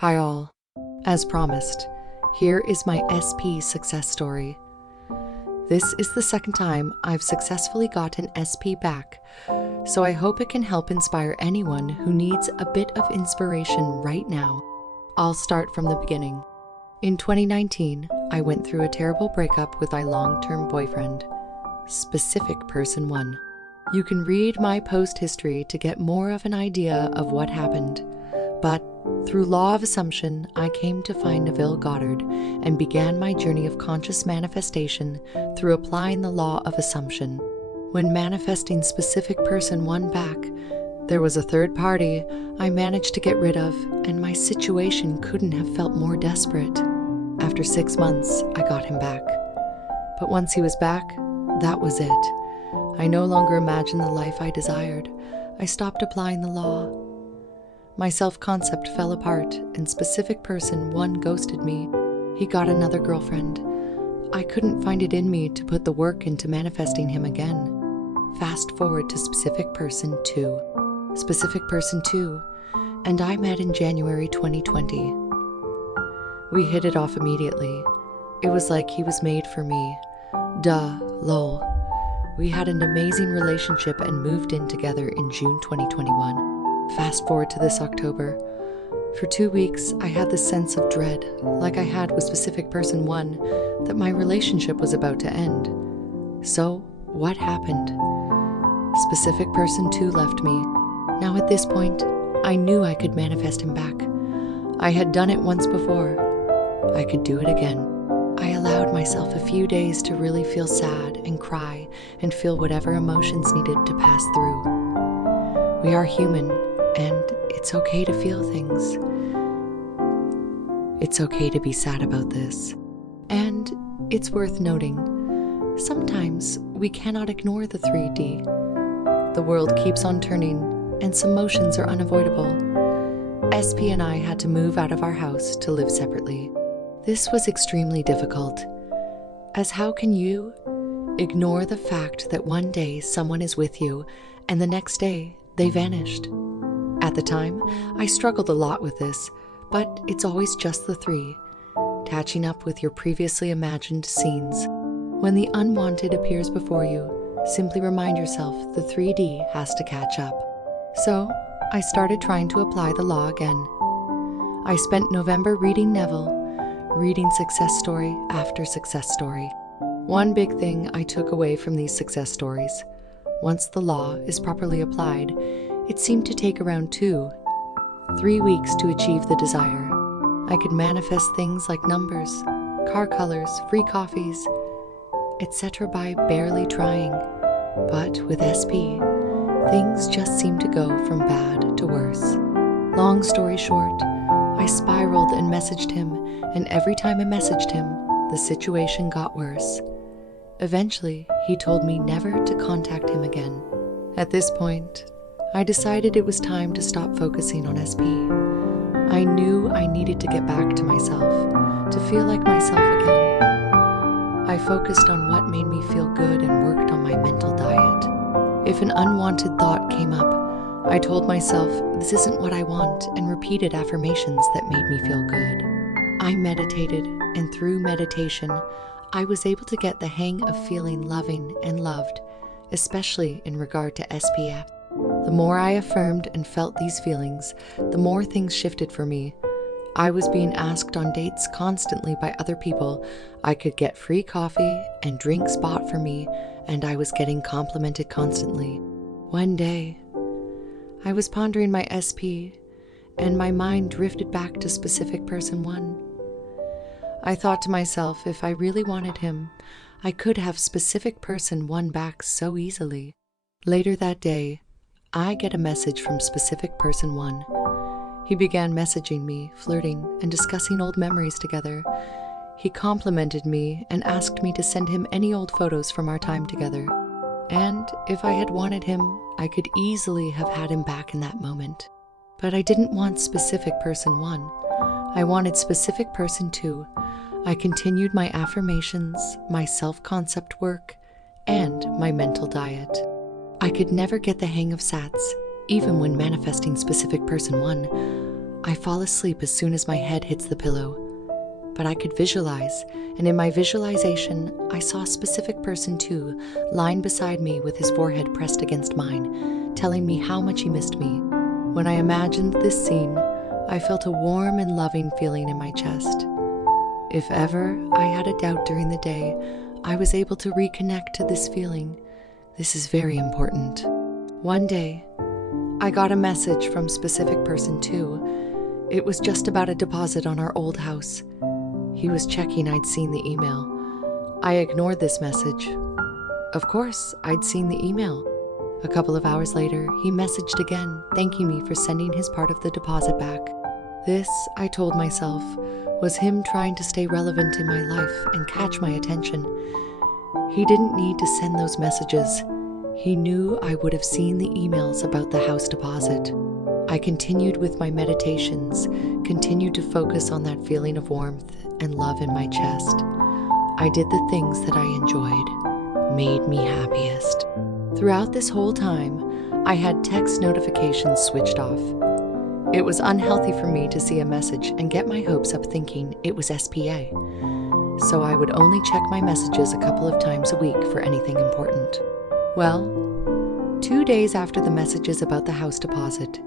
Hi all. As promised, here is my SP success story. This is the second time I've successfully gotten SP back, so I hope it can help inspire anyone who needs a bit of inspiration right now. I'll start from the beginning. In 2019, I went through a terrible breakup with my long-term boyfriend, specific person 1. You can read my post history to get more of an idea of what happened, but through law of assumption, I came to find Neville Goddard and began my journey of conscious manifestation through applying the law of assumption. When manifesting specific person 1 back, there was a third party I managed to get rid of, and my situation couldn't have felt more desperate. After 6 months, I got him back. But once he was back, that was it. I no longer imagined the life I desired. I stopped applying the law. My self-concept fell apart, and specific person 1 ghosted me. He got another girlfriend. I couldn't find it in me to put the work into manifesting him again. Fast forward to specific person 2. Specific person 2 and I met in January 2020. We hit it off immediately. It was like he was made for me. Duh, lol. We had an amazing relationship and moved in together in June 2021. Fast forward to this October. For 2 weeks, I had this sense of dread, like I had with specific person 1, that my relationship was about to end. So, what happened? Specific person 2 left me. Now at this point, I knew I could manifest him back. I had done it once before. I could do it again. I allowed myself a few days to really feel sad and cry and feel whatever emotions needed to pass through. We are human, and it's okay to feel things. It's okay to be sad about this. And it's worth noting, sometimes we cannot ignore the 3D. The world keeps on turning, and some motions are unavoidable. SP and I had to move out of our house to live separately. This was extremely difficult, as how can you ignore the fact that one day someone is with you and the next day they vanished? At the time, I struggled a lot with this, but it's always just the 3, catching up with your previously imagined scenes. When the unwanted appears before you, simply remind yourself the 3D has to catch up. So, I started trying to apply the law again. I spent November reading Neville, reading success story after success story. One big thing I took away from these success stories: once the law is properly applied, it seemed to take around 2-3 weeks to achieve the desire. I could manifest things like numbers, car colors, free coffees, etc. by barely trying. But with SP, things just seemed to go from bad to worse. Long story short, I spiraled and messaged him, and every time I messaged him, the situation got worse. Eventually, he told me never to contact him again. At this point, I decided it was time to stop focusing on SP. I knew I needed to get back to myself, to feel like myself again. I focused on what made me feel good and worked on my mental diet. If an unwanted thought came up, I told myself this isn't what I want and repeated affirmations that made me feel good. I meditated, and through meditation, I was able to get the hang of feeling loving and loved, especially in regard to SPF. The more I affirmed and felt these feelings, the more things shifted for me. I was being asked on dates constantly by other people. I could get free coffee and drinks bought for me, and I was getting complimented constantly. One day, I was pondering my SP, and my mind drifted back to specific person 1. I thought to myself, if I really wanted him, I could have specific person 1 back so easily. Later that day, I get a message from specific person 1. He began messaging me, flirting, and discussing old memories together. He complimented me and asked me to send him any old photos from our time together. And if I had wanted him, I could easily have had him back in that moment. But I didn't want specific person 1. I wanted specific person 2. I continued my affirmations, my self-concept work, and my mental diet. I could never get the hang of SATs, even when manifesting specific person 1. I fall asleep as soon as my head hits the pillow. But I could visualize, and in my visualization, I saw a specific person too, lying beside me with his forehead pressed against mine, telling me how much he missed me. When I imagined this scene, I felt a warm and loving feeling in my chest. If ever I had a doubt during the day, I was able to reconnect to this feeling. This is very important. One day, I got a message from a specific person too. It was just about a deposit on our old house. He was checking I'd seen the email. I ignored this message. Of course, I'd seen the email. A couple of hours later, he messaged again, thanking me for sending his part of the deposit back. This, I told myself, was him trying to stay relevant in my life and catch my attention. He didn't need to send those messages. He knew I would have seen the emails about the house deposit. I continued with my meditations, continued to focus on that feeling of warmth and love in my chest. I did the things that I enjoyed, made me happiest. Throughout this whole time, I had text notifications switched off. It was unhealthy for me to see a message and get my hopes up thinking it was SPA. So I would only check my messages a couple of times a week for anything important. Well, 2 days after the messages about the house deposit,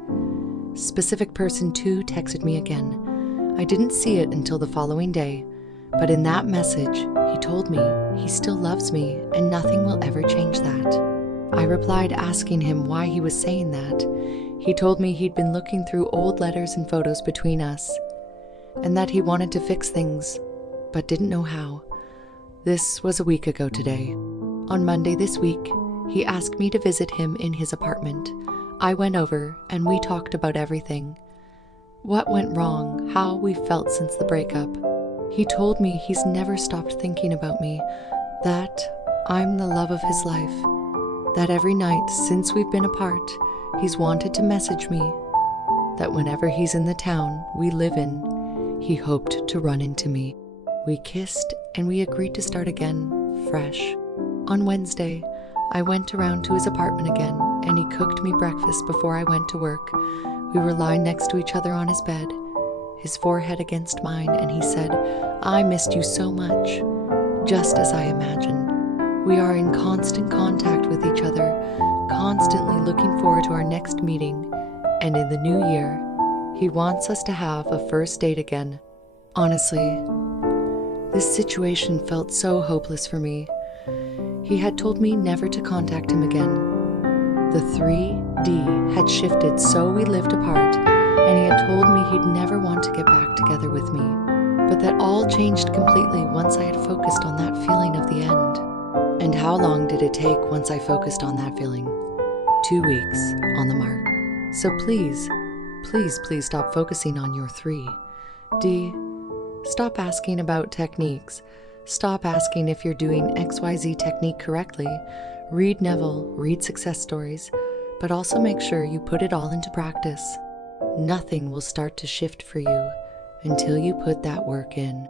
specific person 2 texted me again. I didn't see it until the following day, but in that message, he told me he still loves me and nothing will ever change that. I replied asking him why he was saying that. He told me he'd been looking through old letters and photos between us, and that he wanted to fix things, but didn't know how. This was a week ago today. On Monday this week, he asked me to visit him in his apartment. I went over and we talked about everything. What went wrong, how we felt since the breakup. He told me he's never stopped thinking about me, that I'm the love of his life, that every night since we've been apart, he's wanted to message me, that whenever he's in the town we live in, he hoped to run into me. We kissed and we agreed to start again, fresh. On Wednesday, I went around to his apartment again and he cooked me breakfast before I went to work. We were lying next to each other on his bed, his forehead against mine, and he said, "I missed you so much," just as I imagined. We are in constant contact with each other, constantly looking forward to our next meeting, and in the new year, he wants us to have a first date again. Honestly, this situation felt so hopeless for me. He had told me never to contact him again. The 3D had shifted, so we lived apart, and he had told me he'd never want to get back together with me. But that all changed completely once I had focused on that feeling of the end. And how long did it take once I focused on that feeling? 2 weeks on the mark. So please, please, please stop focusing on your 3D. Stop asking about techniques. Stop asking if you're doing XYZ technique correctly. Read Neville, read success stories, but also make sure you put it all into practice. Nothing will start to shift for you until you put that work in.